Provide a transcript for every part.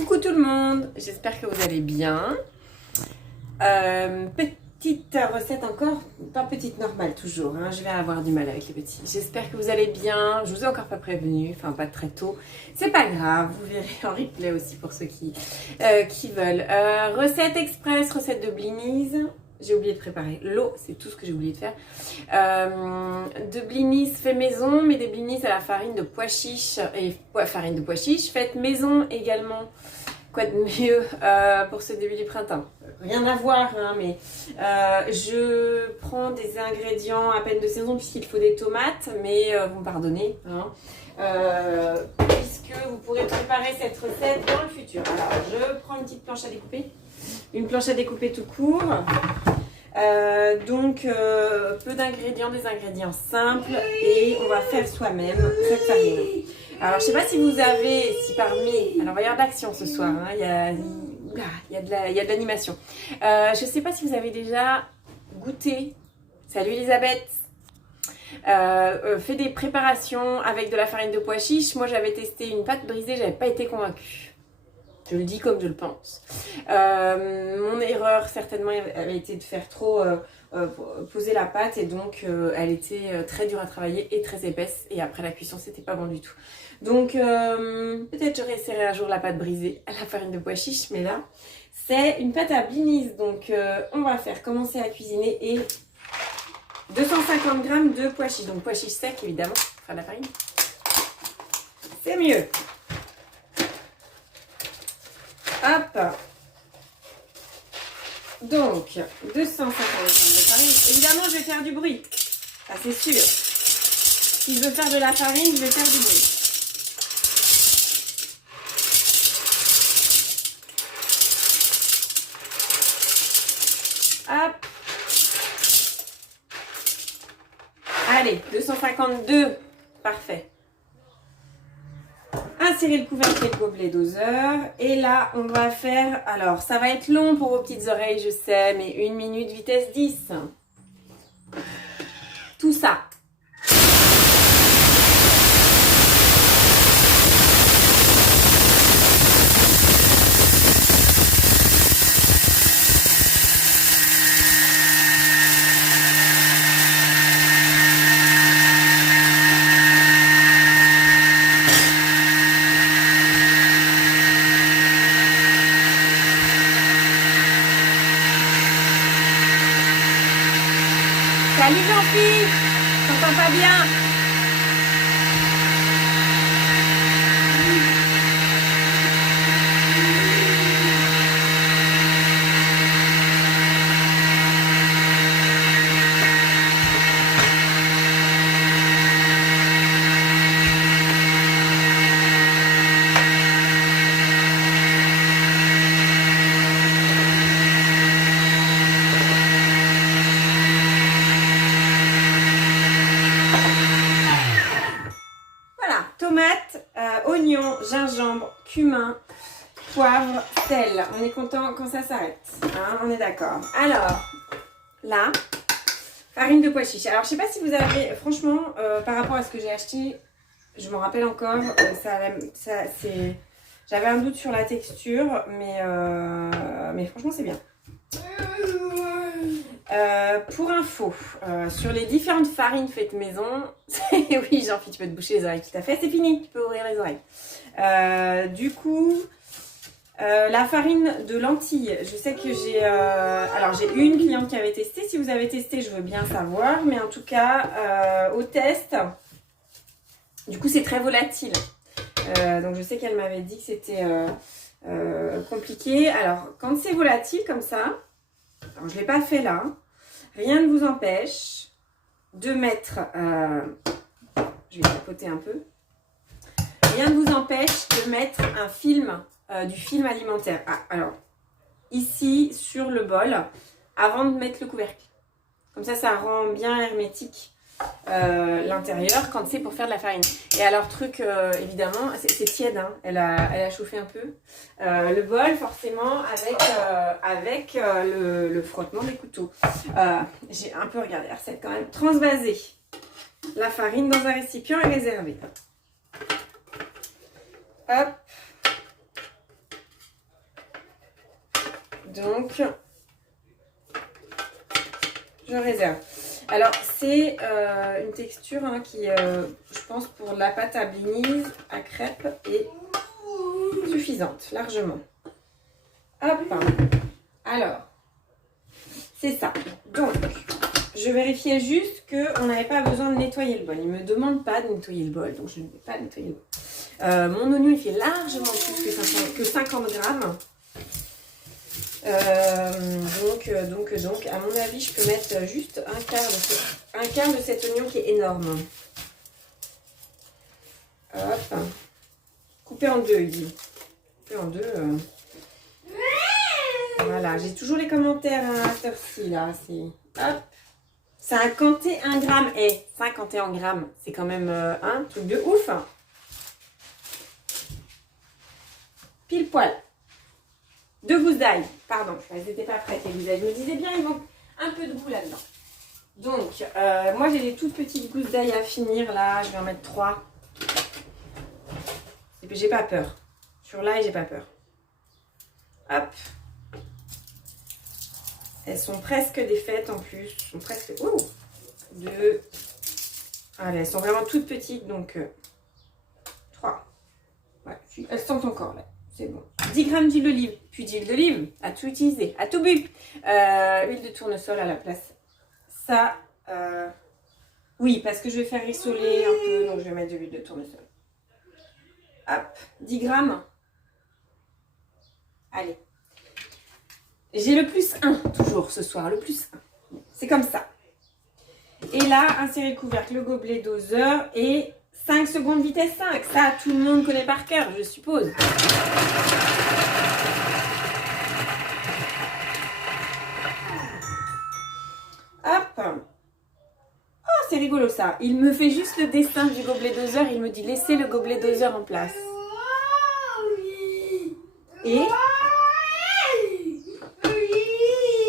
Coucou tout le monde, j'espère que vous allez bien. Petite recette encore, pas petite normale toujours, hein. Je vais avoir du mal avec les petits. J'espère que vous allez bien, je vous ai encore pas prévenu, enfin pas très tôt. C'est pas grave, vous verrez en replay aussi pour ceux qui veulent. Recette express, recette de blinis. J'ai oublié de préparer l'eau, c'est tout ce que j'ai oublié de faire. De blinis fait maison, mais des blinis à la farine de pois chiche et farine de pois chiche faite maison également. Quoi de mieux pour ce début du printemps? Rien à voir, hein, mais je prends des ingrédients à peine de saison puisqu'il faut des tomates, mais vous me pardonnez, hein, puisque vous pourrez préparer cette recette dans le futur. Alors, je prends une petite planche à découper. Une planche à découper tout court. Peu d'ingrédients, des ingrédients simples et on va faire soi-même cette farine. Alors je sais pas si vous avez, si parmi, alors il va y avoir de l'action ce soir, hein, il y a de l'animation. Je sais pas si vous avez déjà goûté, salut Elisabeth, fait des préparations avec de la farine de pois chiche. Moi j'avais testé une pâte brisée, j'avais pas été convaincue. Je le dis comme je le pense. Mon erreur, certainement, avait été de faire trop poser la pâte et donc elle était très dure à travailler et très épaisse. Et après la cuisson, c'était pas bon du tout. Donc, peut-être je réessayerai un jour la pâte brisée à la farine de pois chiche, mais là, c'est une pâte à blinis. Donc, on va faire commencer à cuisiner et 250 g de pois chiches. Donc, pois chiches secs, évidemment, pour faire de la farine. C'est mieux. Hop, donc 250 g de farine. Évidemment, je vais faire du bruit, ça c'est sûr. Si je veux faire de la farine, je vais faire du bruit. Hop. Allez, 252, parfait. Insérer le couvercle et le gobelet doseur. Et là, on va faire... Alors, ça va être long pour vos petites oreilles, je sais, mais 1 minute vitesse 10. Tout ça. Salut Jean-Philippe, je t'entends pas bien. Tomates, oignons, gingembre, cumin, poivre, sel. On est content quand ça s'arrête, hein, on est d'accord. Alors, là, farine de pois chiche. Alors, je sais pas si vous avez, franchement, par rapport à ce que j'ai acheté, je m'en rappelle encore, j'avais un doute sur la texture, mais franchement, c'est bien. Pour info, sur les différentes farines faites maison, oui Jean-Philippe, tu peux te boucher les oreilles, tout à fait, c'est fini, tu peux ouvrir les oreilles. Du coup, la farine de lentilles, je sais que j'ai une cliente qui avait testé. Si vous avez testé, je veux bien savoir, mais en tout cas, au test, du coup c'est très volatile. Donc je sais qu'elle m'avait dit que c'était compliqué. Alors quand c'est volatile comme ça, alors je ne l'ai pas fait là, rien ne vous empêche de mettre, je vais tapoter un peu, rien ne vous empêche de mettre un film, du film alimentaire. Ah, alors, ici sur le bol, avant de mettre le couvercle. Comme ça rend bien hermétique l'intérieur quand c'est pour faire de la farine. Et alors truc évidemment, c'est tiède, hein, elle a chauffé un peu. Le bol forcément avec le frottement des couteaux. J'ai un peu regardé la recette quand même. Transvaser la farine dans un récipient et réserver. Hop. Donc, je réserve. Alors, c'est une texture hein, qui, je pense, pour la pâte à blinis, à crêpes, est suffisante, largement. Hop. Alors, c'est ça. Donc, je vérifiais juste qu'on n'avait pas besoin de nettoyer le bol. Il ne me demande pas de nettoyer le bol, donc je ne vais pas nettoyer le bol. Mon oignon, il fait largement plus que 50 grammes. Donc, à mon avis, je peux mettre juste un quart de cet oignon qui est énorme. Hop. Coupé en deux, il dit. Coupé en deux. Voilà, j'ai toujours les commentaires à cette heure-ci, là. Hop. 51 grammes. 51 grammes, c'est quand même un truc de ouf. Pile poil. 2 gousses d'ail. Pardon, elles n'étaient pas prêtes, les gousses d'ail. Je me disais bien, il manque un peu de goût là-dedans. Donc, moi, j'ai des toutes petites gousses d'ail à finir, là. Je vais en mettre 3. J'ai pas peur. Sur l'ail, j'ai pas peur. Hop. Elles sont presque défaites en plus. Elles sont presque... Ouh, 2. Allez, elles sont vraiment toutes petites, donc 3. Ouais, elles sentent encore, là. C'est bon. 10 grammes d'huile d'olive. Puis d'huile d'olive, à tout utiliser, à tout but. Huile de tournesol à la place. Ça, oui, parce que je vais faire rissoler un peu, donc je vais mettre de l'huile de tournesol. Hop, 10 grammes. Allez. J'ai le plus 1, toujours, ce soir, le plus 1. C'est comme ça. Et là, insérer le couvercle, le gobelet doseur et 5 secondes vitesse 5. Ça, tout le monde connaît par cœur, je suppose. Hop. Oh, c'est rigolo ça. Il me fait juste le dessin du gobelet doseur. Il me dit laissez le gobelet doseur en place. Et...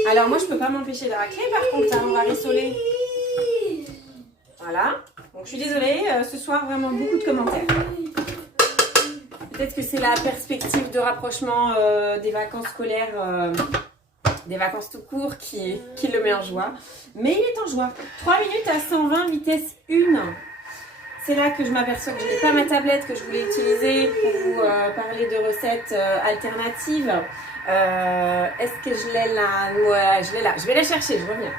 Alors moi je peux pas m'empêcher de racler par contre, hein, on va rissoler. Voilà. Donc je suis désolée, ce soir vraiment beaucoup de commentaires. Peut-être que c'est la perspective de rapprochement des vacances scolaires, des vacances tout court qui le met en joie. Mais il est en joie. 3 minutes à 120 vitesse 1. C'est là que je m'aperçois que je n'ai pas ma tablette que je voulais utiliser pour vous parler de recettes alternatives. Est-ce que je l'ai là? Ouais, je l'ai là. Je vais la chercher, je reviens.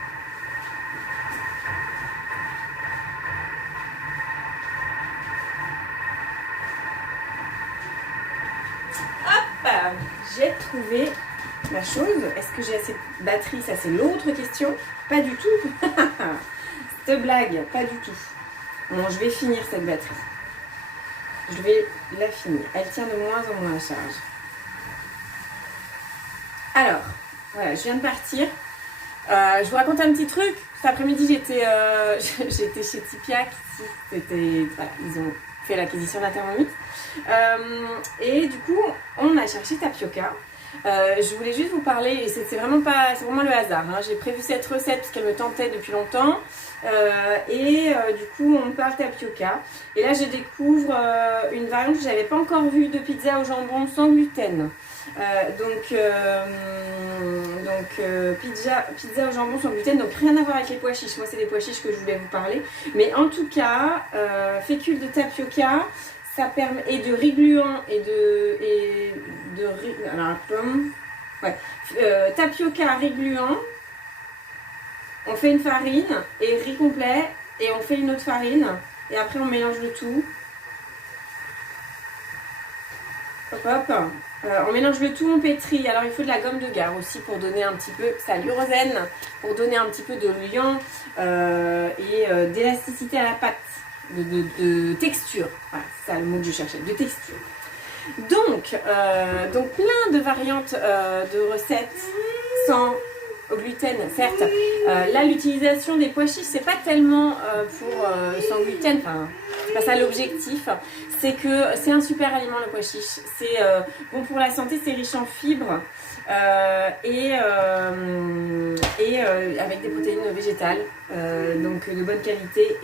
Hop, j'ai trouvé la chose. Est-ce que j'ai assez de batterie? Ça, c'est l'autre question. Pas du tout. Cette blague, pas du tout. Bon, je vais finir cette batterie. Je vais la finir. Elle tient de moins en moins à charge. Alors, voilà, je viens de partir. Je vous raconte un petit truc. Cet après-midi, j'étais chez Tipiak. Voilà, ils ont fait l'acquisition d'un Thermomix. Et du coup, on a cherché tapioca. Je voulais juste vous parler, et c'est vraiment le hasard. Hein. J'ai prévu cette recette parce qu'elle me tentait depuis longtemps. Du coup, on parle tapioca. Et là, je découvre une variante que je n'avais pas encore vue de pizza au jambon sans gluten. Pizza au jambon sans gluten, donc rien à voir avec les pois chiches. Moi, c'est des pois chiches que je voulais vous parler. Mais en tout cas, fécule de tapioca. Ça permet, et de riz gluant tapioca, riz gluant. On fait une farine et riz complet et on fait une autre farine et après on mélange le tout. Hop hop. On mélange le tout, on pétrit. Alors il faut de la gomme de gare aussi pour donner un petit peu, salut Rosane, pour donner un petit peu de liant et d'élasticité à la pâte. De texture, voilà, c'est ça le mot que je cherchais, de texture. Donc plein de variantes de recettes sans gluten, certes. Là, l'utilisation des pois chiches, c'est pas tellement pour sans gluten, enfin, c'est pas ça l'objectif. C'est que c'est un super aliment le pois chiche. C'est bon pour la santé, c'est riche en fibres avec des protéines végétales, donc de bonne qualité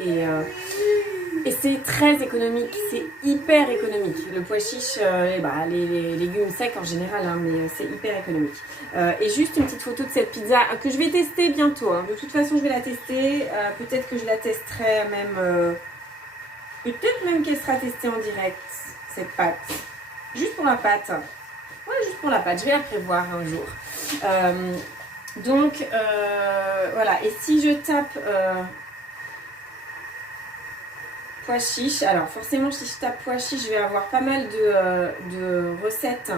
Et c'est très économique, c'est hyper économique. Le pois chiche, les légumes secs en général, hein, mais c'est hyper économique. Et juste une petite photo de cette pizza que je vais tester bientôt. Hein. De toute façon, je vais la tester. Peut-être que je la testerai même... peut-être même qu'elle sera testée en direct, cette pâte. Juste pour la pâte. Ouais, juste pour la pâte. Je vais la prévoir un jour. Voilà. Et si je tape... pois chiche. Alors forcément, si je tape pois chiche, je vais avoir pas mal de recettes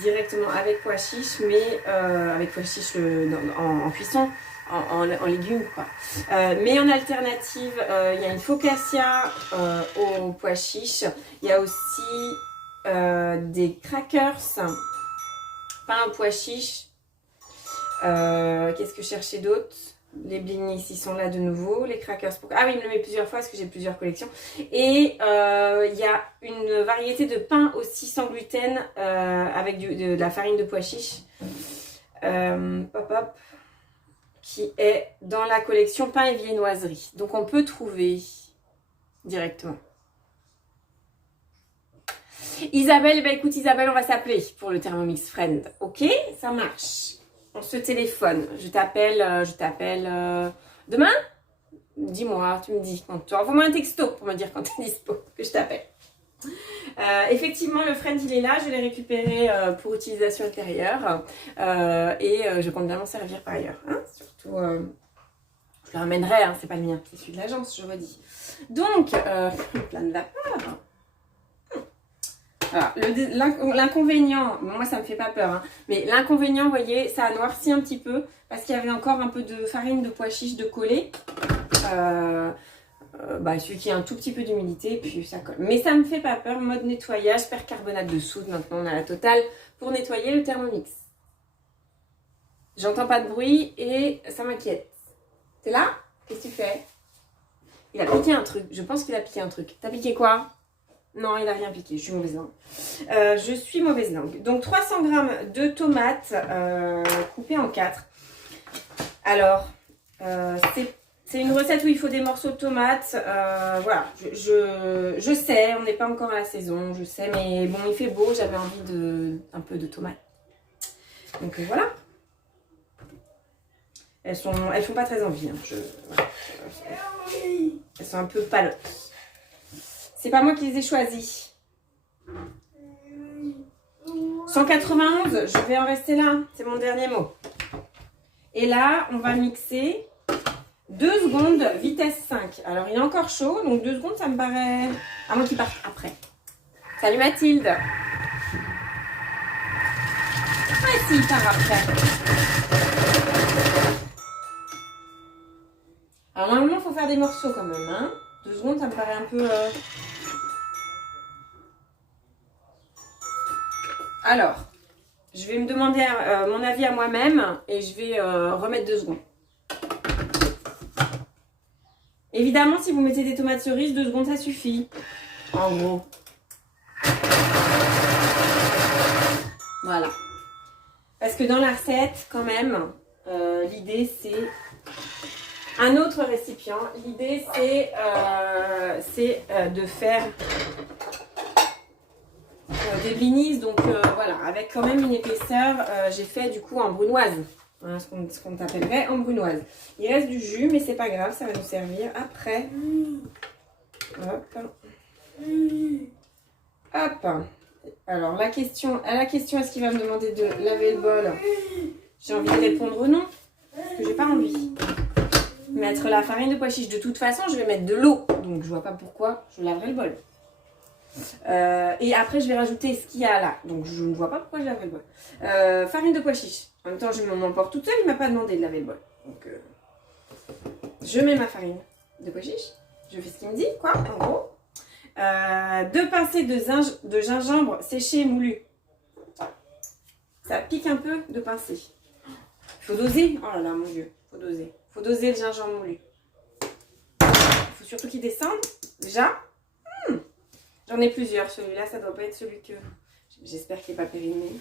directement avec pois chiche, mais avec pois chiche en cuisson, en légumes quoi. Mais en alternative, il y a une focaccia au pois chiche. Il y a aussi des crackers, pain au pois chiche. Qu'est-ce que je cherchais d'autre? Les blinis ils sont là de nouveau, les crackers ah oui, il me le met plusieurs fois parce que j'ai plusieurs collections. Et il y a une variété de pain aussi sans gluten avec de la farine de pois chiche qui est dans la collection pain et viennoiserie, donc on peut trouver directement. Isabelle, écoute Isabelle, on va s'appeler pour le Thermomix Friend, ok, ça marche. On se téléphone. Je t'appelle demain. Dis-moi, tu me dis. Envoie-moi un texto pour me dire quand tu es dispo, que je t'appelle. Effectivement, le friend, il est là. Je l'ai récupéré pour utilisation intérieure. Et je compte bien m'en servir par ailleurs. Hein. Surtout, je le ramènerai. Hein, c'est pas le mien, c'est celui de l'agence, je redis. Donc, plein de vapeur. L'inconvénient, moi ça me fait pas peur, hein, mais l'inconvénient, vous voyez, ça a noirci un petit peu parce qu'il y avait encore un peu de farine de pois chiche de coller. Il suffit qu'il y ait un tout petit peu d'humidité, puis ça colle. Mais ça me fait pas peur, mode nettoyage, percarbonate de soude, maintenant on a la totale pour nettoyer le Thermomix. J'entends pas de bruit et ça m'inquiète. T'es là? Qu'est-ce que tu fais? Il a piqué un truc, je pense qu'il a piqué un truc. T'as piqué quoi? Non, il n'a rien piqué, je suis mauvaise langue. Donc 300 g de tomates coupées en 4. Alors, c'est une recette où il faut des morceaux de tomates. Voilà, je sais, on n'est pas encore à la saison, je sais, mais bon, il fait beau, j'avais envie un peu de tomates. Donc voilà. Elles font pas très envie. Hein. Elles sont un peu palottes. C'est pas moi qui les ai choisis. 191, je vais en rester là. C'est mon dernier mot. Et là, on va mixer 2 secondes, vitesse 5. Alors, il est encore chaud, donc 2 secondes, ça me paraît... À moins qu'il parte après. Salut Mathilde. Ah si, il part après. Alors, normalement, il faut faire des morceaux quand même. Hein. 2 secondes, ça me paraît un peu... Alors, je vais me demander mon avis à moi-même et je vais remettre 2 secondes. Évidemment, si vous mettez des tomates cerises, 2 secondes, ça suffit. En gros. Voilà. Parce que dans la recette, quand même, l'idée, c'est un autre récipient. L'idée, c'est de faire... des blinis, donc voilà, avec quand même une épaisseur, j'ai fait du coup en brunoise, hein, ce qu'on appellerait en brunoise. Il reste du jus, mais c'est pas grave, ça va nous servir après. Hop. Hop. Alors la question, est-ce qu'il va me demander de laver le bol? J'ai envie de répondre non, parce que j'ai pas envie. Mettre la farine de pois chiche, de toute façon, je vais mettre de l'eau, donc je vois pas pourquoi je laverai le bol. Et après je vais rajouter ce qu'il y a là, donc je ne vois pas pourquoi je laverai le bol. Farine de pois chiche, en même temps je m'en emporte toute seule, il m'a pas demandé de laver le bol, donc je mets ma farine de pois chiche, je fais ce qu'il me dit quoi en gros. 2 pincées de gingembre séché et moulu, ça pique un peu de pincée, il faut doser, oh là là mon dieu, faut doser le gingembre moulu, il faut surtout qu'il descende déjà. J'en ai plusieurs, celui-là, ça doit pas être celui que... J'espère qu'il n'est pas périmé.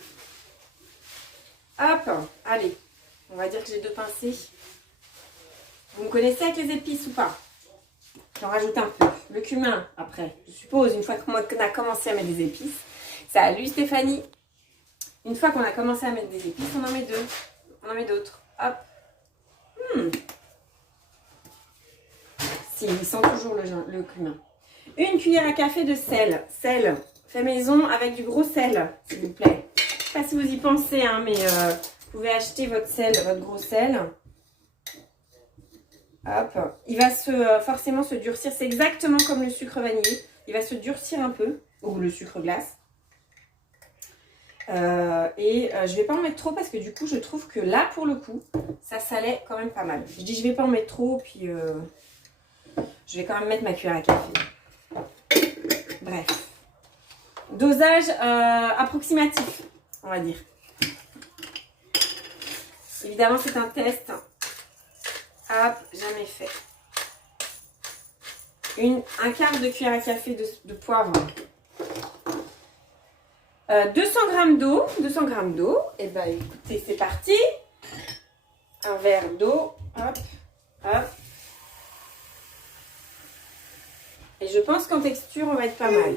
Hop, allez, on va dire que j'ai 2 pincées. Vous me connaissez avec les épices ou pas? J'en rajoute un peu. Le cumin, après, je suppose, une fois qu'on a commencé à mettre des épices. Salut Stéphanie. Une fois qu'on a commencé à mettre des épices, on en met deux. On en met d'autres. Hop. Si, il sent toujours le cumin. Une cuillère à café de sel. Sel fait maison avec du gros sel, s'il vous plaît. Je ne sais pas si vous y pensez, hein, mais vous pouvez acheter votre sel, votre gros sel. Hop. Il va forcément se durcir. C'est exactement comme le sucre vanillé. Il va se durcir un peu. Ou le sucre glace. Je ne vais pas en mettre trop parce que du coup, je trouve que là, pour le coup, ça salait quand même pas mal. Je dis, je vais pas en mettre trop, puis je vais quand même mettre ma cuillère à café. Bref. Dosage approximatif, on va dire. Évidemment, c'est un test. Hop, jamais fait. Un quart de cuillère à café de poivre. 200 g d'eau. 200 g d'eau. Et ben écoutez, c'est parti. Un verre d'eau. Hop, hop. Et je pense qu'en texture, on va être pas mal.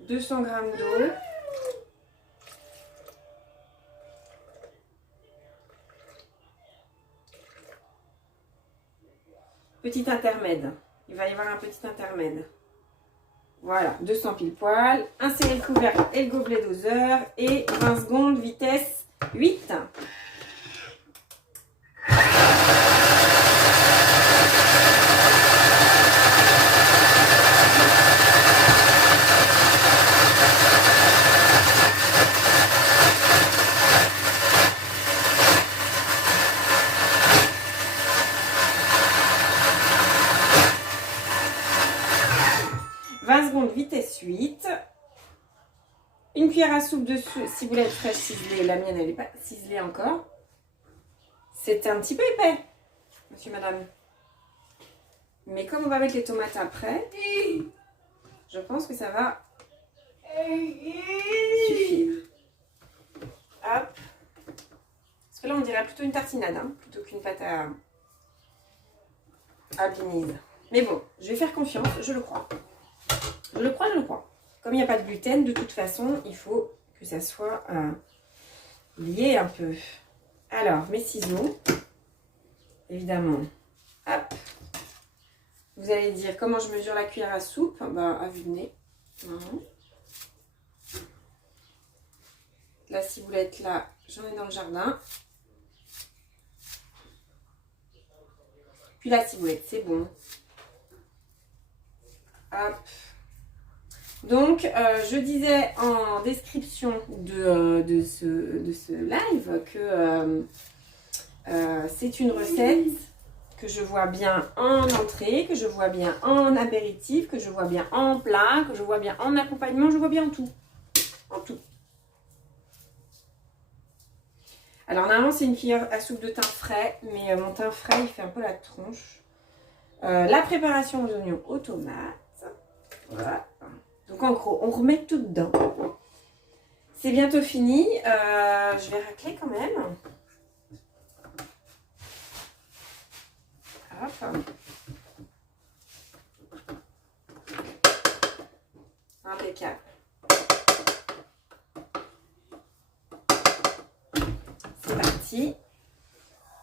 200 g d'eau. Petit intermède. Il va y avoir un petit intermède. Voilà, 200 pile poil. Insérez le couvercle et le gobelet doseur. Et 20 secondes, vitesse 8. Vitesse 8. Une cuillère à soupe de ciboulette fraîche ciselée. La mienne, elle n'est pas ciselée encore. C'est un petit peu épais, monsieur, madame. Mais comme on va mettre les tomates après, je pense que ça va suffire. Hop. Parce que là, on dirait plutôt une tartinade, hein, plutôt qu'une pâte à blinis. Mais bon, je vais faire confiance, je le crois. Je le crois, je le crois. Comme il n'y a pas de gluten, de toute façon, il faut que ça soit lié un peu. Alors, mes ciseaux, évidemment. Hop. Vous allez dire comment je mesure la cuillère à soupe. Ben, à vue de nez. La ciboulette, là, j'en ai dans le jardin. Puis la ciboulette, c'est bon. Hop. Donc, je disais en description de ce live que c'est une recette que je vois bien en entrée, que je vois bien en apéritif, que je vois bien en plat, que je vois bien en accompagnement, je vois bien en tout. En tout. Alors, normalement, c'est une cuillère à soupe de thym frais, mais mon thym frais, il fait un peu la tronche. La préparation aux oignons, aux tomates. Voilà. Donc en gros, on remet tout dedans. C'est bientôt fini. Je vais racler quand même. Hop. Impeccable. C'est parti.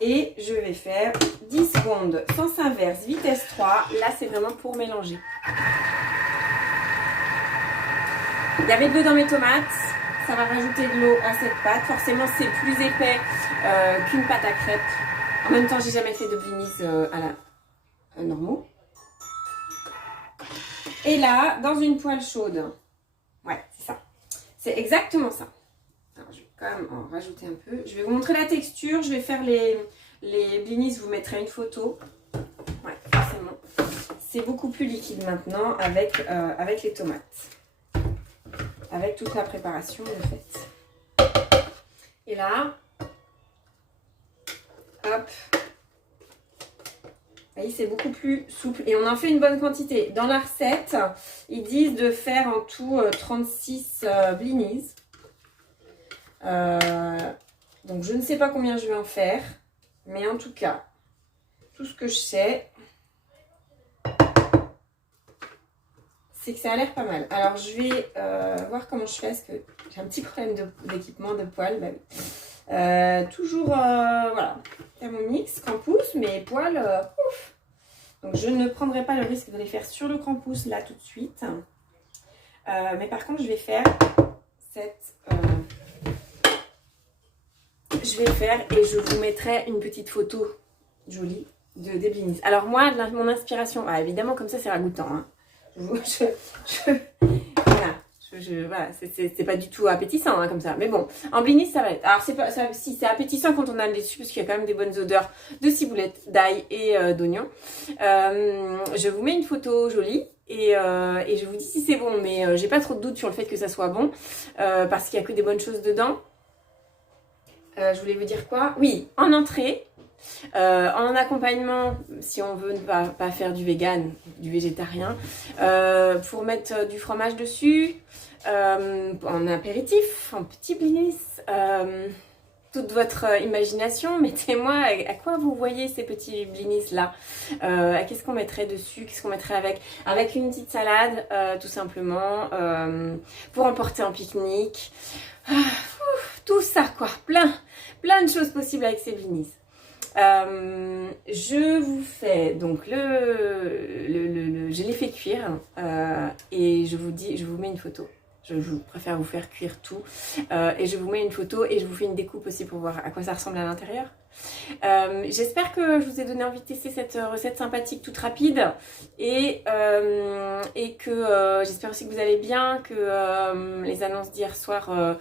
Et je vais faire 10 secondes sens inverse, vitesse 3. Là, c'est vraiment pour mélanger. Il y avait de l'eau dans mes tomates, ça va rajouter de l'eau à cette pâte. Forcément, c'est plus épais qu'une pâte à crêpes. En même temps, j'ai jamais fait de blinis à la normaux. Et là, dans une poêle chaude. Ouais, c'est ça. C'est exactement ça. Alors, je vais quand même en rajouter un peu. Je vais vous montrer la texture. Je vais faire les blinis, je vous mettrai une photo. Ouais, forcément. C'est beaucoup plus liquide maintenant avec les tomates. Avec toute la préparation de fait. Et là, hop, vous voyez, c'est beaucoup plus souple. Et on en fait une bonne quantité. Dans la recette, ils disent de faire en tout 36 blinis. Donc je ne sais pas combien je vais en faire. Mais en tout cas, tout ce que je sais, c'est que ça a l'air pas mal. Alors je vais voir comment je fais parce que j'ai un petit problème d'équipement de poils. Bah oui. Toujours, voilà, Thermomix, Crampousse, mais poils, ouf. Donc je ne prendrai pas le risque de les faire sur le Crampousse là tout de suite. Mais par contre je vais faire cette... je vais faire et je vous mettrai une petite photo jolie des blinis. Alors moi, mon inspiration, ah, évidemment comme ça c'est ragoûtant. Hein. Voilà, c'est pas du tout appétissant hein, comme ça. Mais bon, en blinis ça va être. Alors si c'est appétissant quand on a le dessus parce qu'il y a quand même des bonnes odeurs de ciboulette, d'ail et d'oignon. Je vous mets une photo jolie. Et je vous dis si c'est bon, mais j'ai pas trop de doute sur le fait que ça soit bon parce qu'il y a que des bonnes choses dedans. Je voulais vous dire quoi? Oui, en entrée, en accompagnement, si on veut ne pas faire du vegan, du végétarien, pour mettre du fromage dessus, en apéritif, en petit blinis, toute votre imagination, mettez-moi à quoi vous voyez ces petits blinis là. Qu'est-ce qu'on mettrait dessus, qu'est-ce qu'on mettrait avec une petite salade tout simplement pour emporter en pique-nique. Tout ça quoi, plein de choses possibles avec ces blinis. Je vous fais donc je les fais cuire et je vous mets une photo. Je préfère vous faire cuire tout et je vous mets une photo et je vous fais une découpe aussi pour voir à quoi ça ressemble à l'intérieur. J'espère que je vous ai donné envie de tester cette recette sympathique toute rapide et que j'espère aussi que vous allez bien, que les annonces d'hier soir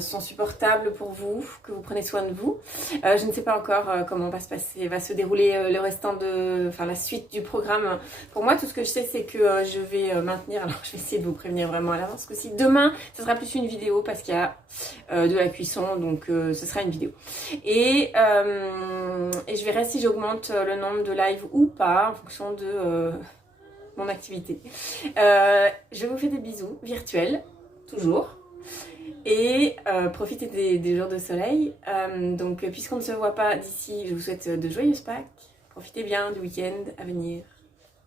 sont supportables pour vous, que vous prenez soin de vous. Je ne sais pas encore comment va se dérouler le restant la suite du programme. Pour moi, tout ce que je sais, c'est que je vais maintenir, alors je vais essayer de vous prévenir vraiment à l'avance, que si demain, ce sera plus une vidéo parce qu'il y a de la cuisson, donc ce sera une vidéo. Et je verrai si j'augmente le nombre de lives ou pas en fonction de mon activité. Je vous fais des bisous virtuels, toujours. Et profitez des jours de soleil. Donc puisqu'on ne se voit pas d'ici, je vous souhaite de joyeuses Pâques. Profitez bien du week-end à venir.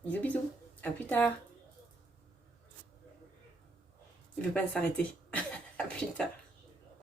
Bisous bisous, à plus tard. Il ne veut pas s'arrêter. À plus tard.